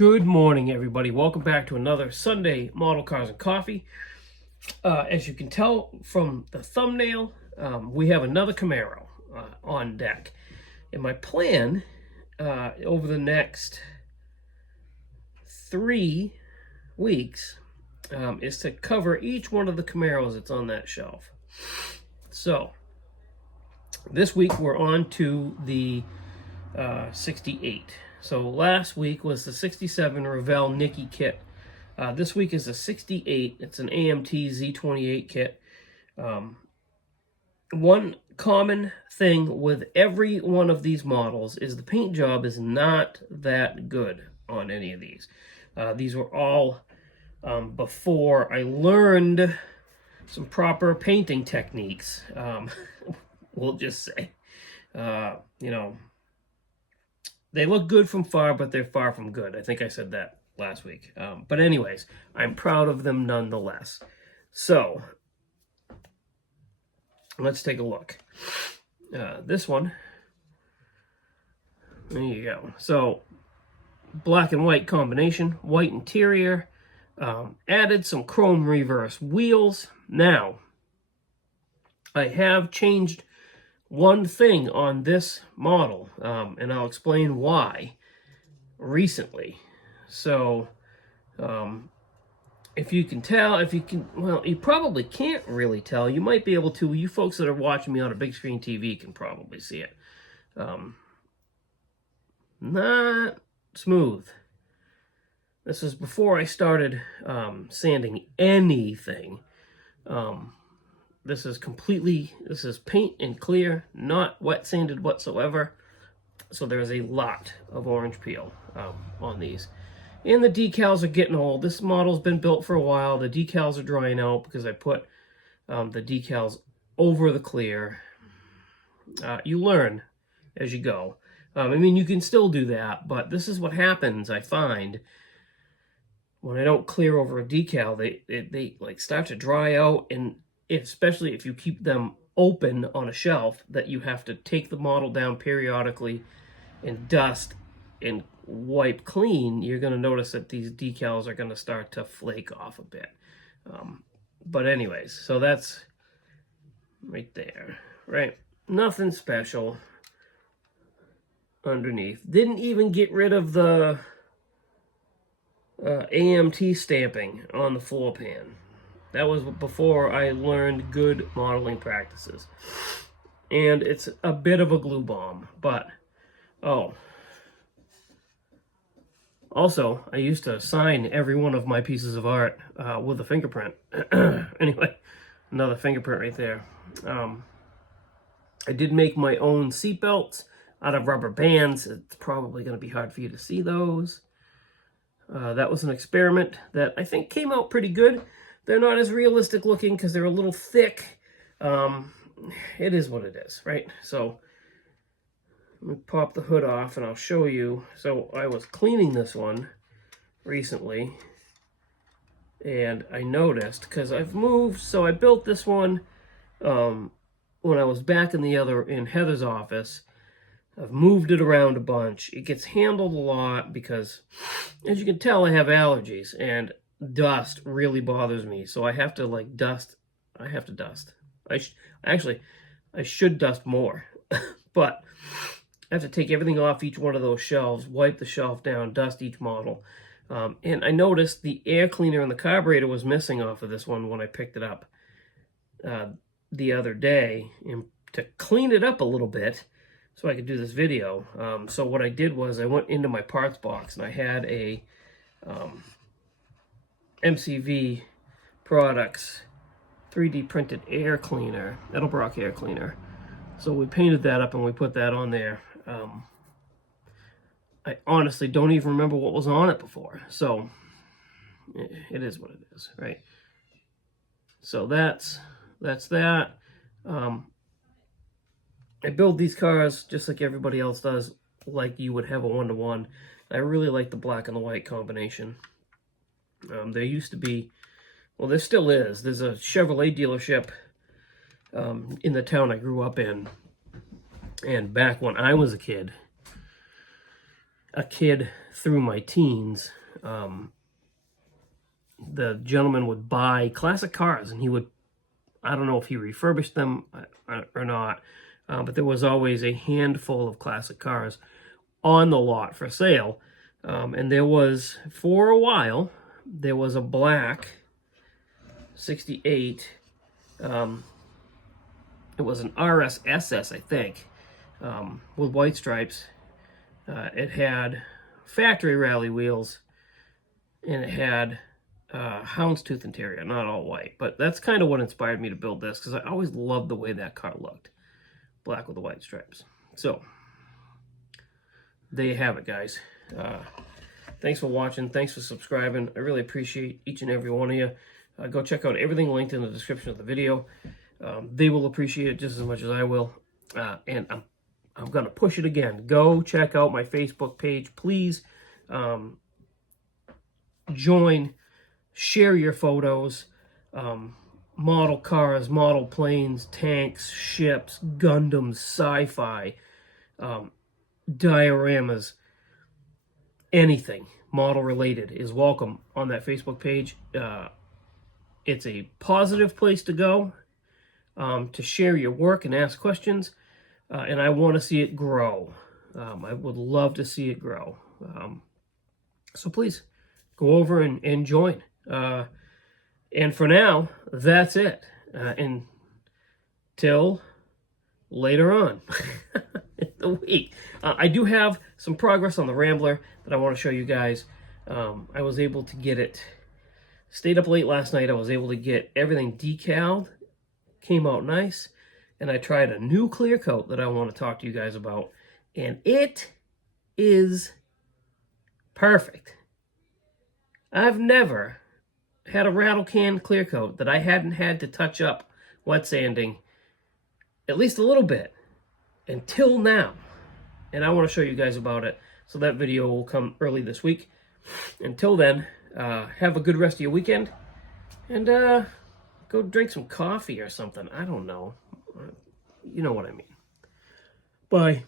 Good morning, everybody. Welcome back to another Sunday Model Cars and Coffee. As you can tell from the thumbnail, we have another Camaro on deck. And my plan over the next 3 weeks is to cover each one of the Camaros that's on that shelf. So, this week we're on to the 68. So last week was the 67 Revell Nicky kit. This week is a 68. It's an AMT Z28 kit. One common thing with every one of these models is the paint job is not that good on any of these. These were all before I learned some proper painting techniques. We'll just say, they look good from far, but they're far from good. I think I said that last week. But anyways, I'm proud of them nonetheless. So, let's take a look. This one, there you go. So, black and white combination, white interior, added some chrome reverse wheels. Now, I have changed one thing on this model, and I'll explain why recently. So, if you can tell, well, you probably can't really tell. You might be able to. You folks that are watching me on a big screen TV can probably see it. Not smooth. This is before I started sanding anything. This is paint and clear, not wet sanded whatsoever. So there's a lot of orange peel on these. And the decals are getting old. This model's been built for a while. The decals are drying out because I put the decals over the clear. You learn as you go. I mean, you can still do that, but this is what happens, I find. When I don't clear over a decal, they like start to dry out, and especially if you keep them open on a shelf, that you have to take the model down periodically and dust and wipe clean, you're going to notice that these decals are going to start to flake off a bit. But anyways, so that's right there, right? Nothing special underneath. Didn't even get rid of the AMT stamping on the floor pan. That was before I learned good modeling practices. And it's a bit of a glue bomb, but, also, I used to sign every one of my pieces of art with a fingerprint. Anyway, another fingerprint right there. I did make my own seat belts out of rubber bands. It's probably going to be hard for you to see those. That was an experiment that I think came out pretty good. They're not as realistic looking because they're a little thick. It is what it is, right? So, let me pop the hood off and I'll show you. So, I was cleaning this one recently, and I noticed, because I've moved, so I built this one when I was back in Heather's office. I've moved it around a bunch. It gets handled a lot because, as you can tell, I have allergies, and dust really bothers me. So I have to dust. I have to dust. I should dust more, but I have to take everything off each one of those shelves, wipe the shelf down, dust each model. And I noticed the air cleaner and the carburetor was missing off of this one when I picked it up the other day. And to clean it up a little bit so I could do this video, so what I did was I went into my parts box and I had a MCV Products 3D printed air cleaner, Edelbrock air cleaner. So we painted that up and we put that on there. I honestly don't even remember what was on it before. So it is what it is, right? So that's that. I build these cars just like everybody else does, like you would have a one-to-one. I really like the black and the white combination. There used to be, well, there still is. There's a Chevrolet dealership in the town I grew up in. And back when I was a kid, a kid through my teens, the gentleman would buy classic cars, and he would, I don't know if he refurbished them or not, but there was always a handful of classic cars on the lot for sale. And there was, for a while, there was a black 68. It was an RSSS, I think, with white stripes. It had factory rally wheels, and it had houndstooth interior, not all white. But that's kind of what inspired me to build this, because I always loved the way that car looked. Black with the white stripes. So, there you have it, guys. Thanks for watching. Thanks for subscribing. I really appreciate each and every one of you. Go check out everything linked in the description of the video. They will appreciate it just as much as I will. And I'm going to push it again. Go check out my Facebook page. Please join, share your photos, model cars, model planes, tanks, ships, Gundams, sci-fi, dioramas, anything model related is welcome on that Facebook page. It's a positive place to go to share your work and ask questions, and I want to see it grow. I would love to see it grow. So please go over and join. And for now, that's it. Until later on in the week. I do have some progress on the Rambler that I want to show you guys. I was able to get it, stayed up late last night. I was able to get everything decaled, came out nice, and I tried a new clear coat that I want to talk to you guys about, and it is perfect. I've never had a rattle can clear coat that I hadn't had to touch up wet sanding at least a little bit until now, and I want to show you guys about it. So that video will come early this week. Until then, have a good rest of your weekend, and go drink some coffee or something. I don't know. You know what I mean. Bye.